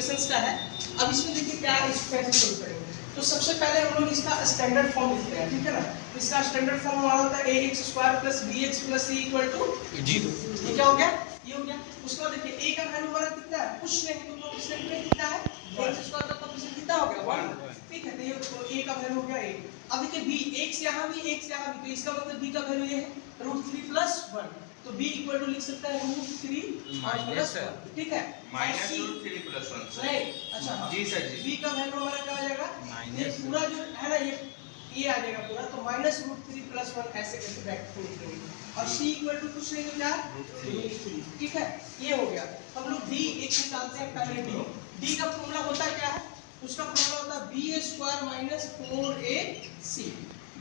Equations का है। अब इसमें देखिए क्या इसको कैसे सोल्व करेंगे। तो सबसे पहले हम लोग इसका स्टैंडर्ड फॉर्म लिखते हैं, ठीक है ना। इसका स्टैंडर्ड फॉर्म हमारा होता है ax² + bx + c = 0। ये क्या हो गया, ये हो गया। उसके बाद देखिए a का वैल्यू हमारा कितना है, कुछ नहीं तो कोएफिशिएंट में कितना है, x² का कोएफिशिएंट कितना हो गया 1, ठीक है। तो ये a का वैल्यू हो गया 1। अब देखिए b x यहाँ भी x यहाँ भी, तो इसका मतलब b का वैल्यू ये है √3 + 1, तो b = लिख सकता है √3 और +1, ठीक है। -√3 + 1 सर। नहीं, अच्छा जी सर जी। b का वैल्यू हमारा क्या आ जाएगा, ये पूरा जो है ना ये आ जाएगा पूरा, तो -√3 + 1 ऐसे करके ब्रैकेट में लिखेंगे। और c = कुछ नहीं तो क्या √3, ठीक है। ये हो गया। हम लोग d एक निकालते हैं पहले। d का फॉर्मूला होता क्या है, उसका फॉर्मूला होता है b² - 4ac।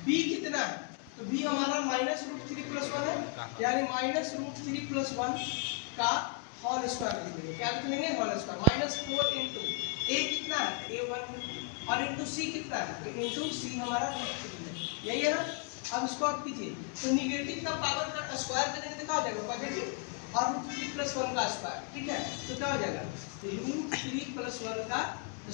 b कितना है, तो b हमारा -√3 + 1 है, यानी -√3 + 1 का होल स्क्वायर लिखेंगे। क्या लिख लेंगे, होल स्क्वायर। -4 * a कितना है, a1, और इंटू c कितना है, तो इंटू c हमारा √3 है, यही है ना। अब इसको आप कीजिए, तो नेगेटिव का पावर का स्क्वायर करेंगे तो क्या हो जाएगा, पॉजिटिव, और √3 + 1 का स्क्वायर, ठीक है। तो क्या हो जाएगा, √3 + 1 का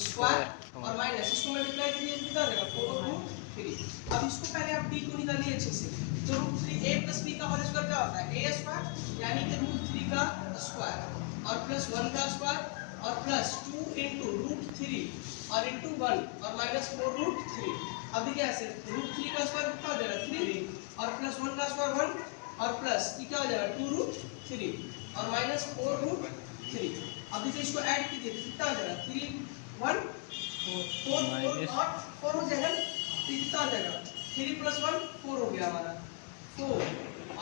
स्क्वायर और माइनस, इसको मल्टीप्लाई कीजिए तो क्या हो जाएगा 4√3। अब इसको पहले आप d को निकालिए अच्छे से। तो √3 a + b का होल स्क्वायर क्या होता है, a² यानी कि √3 का स्क्वायर और +1 का स्क्वायर और +2 * √3 और इंटू 1 और -4√3। अब देखिए ऐसे √3 का स्क्वायर कितना हो जाएगा 3 और +1 का स्क्वायर 1 और प्लस ये क्या हो जाएगा 2√3 और -4√3। अब देखिए इसको ऐड कीजिए तो कितना हो जाएगा 3 1 4 4 और 4 हो जाएगा, तो कितना हो जाएगा 3 + 1 4 हो गया हमारा 4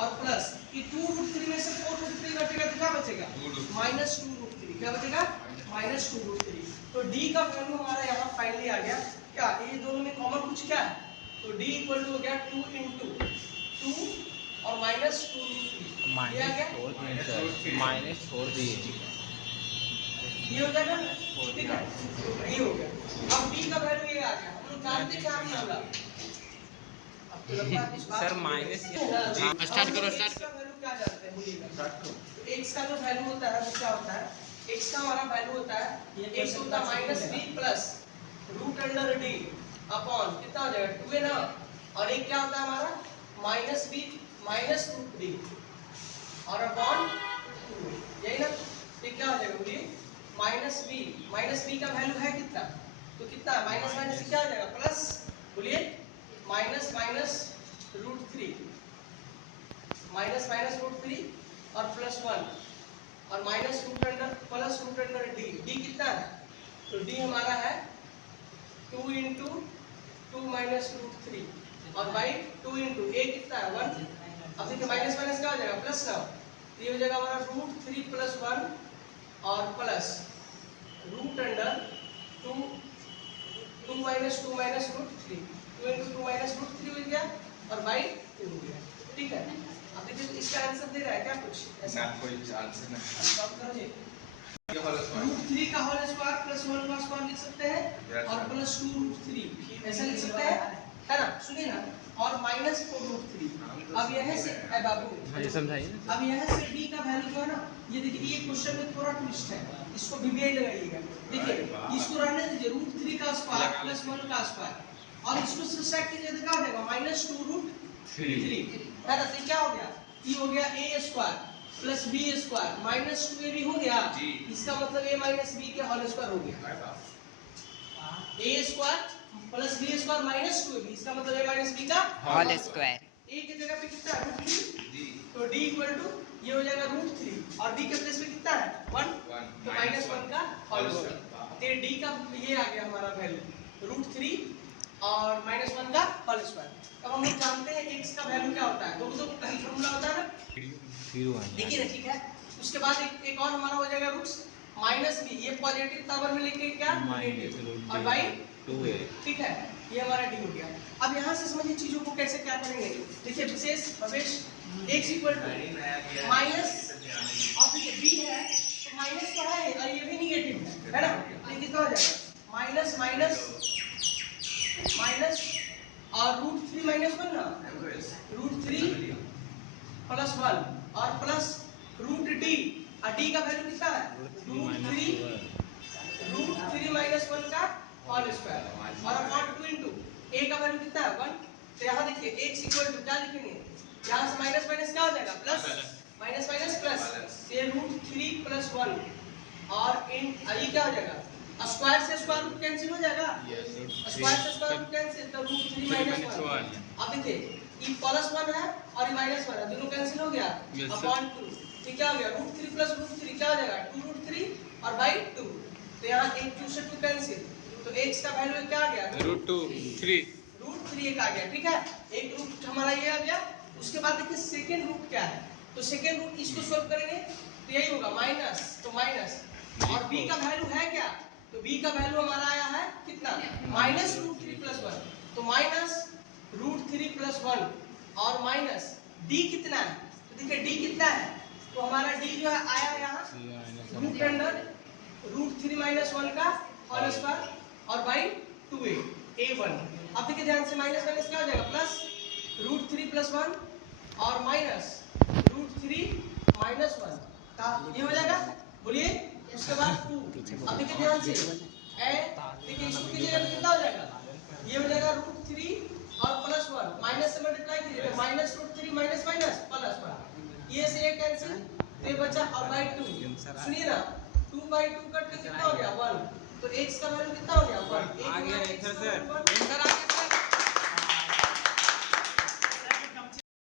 और प्लस ये 2√3 में से 4√3 घटेगा तो क्या बचेगा -2√3। क्या बचेगा -2√3। तो d का वैल्यू हमारा यहाँ फाइनली आ गया क्या, ये दोनों में कॉमन कुछ क्या है, तो d = हो गया 2 * 2 और -2√3 ये आ गया, माइनस छोड़ दिए। ये हो जाएगा, ठीक है। ये हो गया। अब d का वैल्यू ये आ गया, हम लोग जानते क्या है पूरा। अब तो लगता है इस बात सर माइनस स्टार्ट करो, स्टार्ट का वैल्यू क्या जानते हैं बोलिएगा। तो x का जो वैल्यू होता है वो क्या होता है, x का हमारा वैल्यू होता है, x होता है -b + √d अपॉन कितना हो जाएगा 2 है ना, और एक क्या होता है हमारा -b -√d और अपॉन 2, यही ना। तो क्या हो जाएगा बोलिए -b का वैल्यू है कितना, तो कितना माइनस माइनस क्या हो जाएगा प्लस, बोलिए -√3 और +1 और -√d कितना है, तो d हमारा है 2 * 2 - √3 और बाई 2 * a कितना है 1। अब देखिए माइनस माइनस क्या हो जाएगा प्लस ना, ये हो जाएगा हमारा √3 + 1 और प्लस √2 2 - 2 - √3 2 * 2 - √3 हो गया और बाई 2 हो गया, ठीक है। अब देखिए इसका आंसर दे रहा है क्या कुछ ऐसा, कोई आंसर नहीं। सॉल्व करो √3 का होल स्क्वायर +1 का स्क्वायर लिख सकते हैं और +2√3 ऐसा लिख सकते हैं, है ना। सुनिए ना, और -4√3। अब यहाँ से बाबू ये समझाइए। अब यहाँ से d का वैल्यू जो है ना, ये देखिए ये क्वेश्चन में थोड़ा ट्विस्ट है, इसको वीवीआई लगाइएगा। देखिए इसको रहने दीजिए √3 का स्क्वायर +1 का स्क्वायर और इसको सब्ट्रैक्ट कीजिए तो क्या हो जाएगा -2√3 है ना। तो क्या हो गया, ये हो गया a² + b² -2ab हो गया, इसका मतलब a - b के होल स्क्वायर हो गया, a² + b² -2ab, इसका मतलब a - b का होल स्क्वायर। a की जगह पे कितना है √3, तो d = ये हो जाएगा √3 और d के प्लेस पे कितना है 1, तो -1 का होल स्क्वायर। तो d का ये आ गया हमारा वैल्यू √3 और -1 का होल स्क्वायर। अब हम लोग जानते हैं x का वैल्यू क्या होता है, तो उसका पहला फॉर्मूला होता है ना, देखिए ना, ठीक है। उसके बाद एक और हमारा हो जाएगा रूट्स -b, ये पॉजिटिव पावर में लेके क्या नेगेटिव और बाई 2, ठीक है। ये हमारा d हो गया। अब यहाँ से समझिए चीजों को कैसे क्या करेंगे। देखिए विशेष भवेश x = माइनस, अब देखिए b है तो माइनस तो है और ये भी नेगेटिव है ना, ये कितना हो जाएगा माइनस माइनस और √3 - 1 ना, √3 + 1 और प्लस √d, और d का वैल्यू कितना है √3 रूट 3 माइनस 1 का होल स्क्वायर और अपॉन 2 इंटू a का वैल्यू कितना है 1। तो यहाँ देखिए x इक्वल टू क्या लिखेंगे, यहाँ से माइनस माइनस क्या हो जाएगा प्लस, माइनस माइनस प्लस, ये रूट 3 प्लस 1 और इन ये क्या हो जाएगा, स्क्वायर से स्क्वायर रूट कैंसिल हो जाएगा, स्क्वायर से स्क्वायर रूट कैंसिल, तो रूट 3 माइनस 1। अब देखिए ये प्लस 1 है और ये माइनस 1 है, दोनों कैंसिल हो गया अपॉन 2, तो क्या हो गया रूट 3 प्लस रूट 3 क्या हो जाएगा 2 रूट 3 और बाई 2, तो यहाँ 1 2 से 2 कैंसिल, तो x का वैल्यू क्या आ गया रूट 3 एक आ गया। ठीक है, एक रूट हमारा ये आ गया। उसके बाद देखिए सेकंड रूट क्या है, तो सेकंड रूट इसको सॉल्व करेंगे तो यही होगा माइनस, तो माइनस और b का वैल्यू है क्या, तो b का वैल्यू हमारा आया है कितना माइनस रूट 3 प्लस 1, तो माइनस रूट 3 प्लस 1 और माइनस d कितना है, तो देखिए d कितना है, तो हमारा d जो है आया यहाँ रूट अंडर रूट 3 माइनस 1 का होल स्क्वायर और बाई 2a a1। अब देखिए ध्यान से माइनस माइनस क्या हो जाएगा प्लस रूट 3 प्लस 1 और माइनस रूट 3 माइनस 1 का ये हो जाएगा, बोलिए। उसके बाद 2, अब देखिए ध्यान से देखिए इसको कीजिएगा तो कितना हो जाएगा, ये हो जाएगा रूट 3 और प्लस 1 माइनस से मल्टीप्लाई कीजिएगा, minus root 3 minus minus plus 1, ये से ये कैंसिल, तो ये बचा और बाई 2, सुनिए ना 2 बाई 2 कट के कितना हो गया 1, तो x का वैल्यू कितना हो गया 1, आ गया आंसर सर।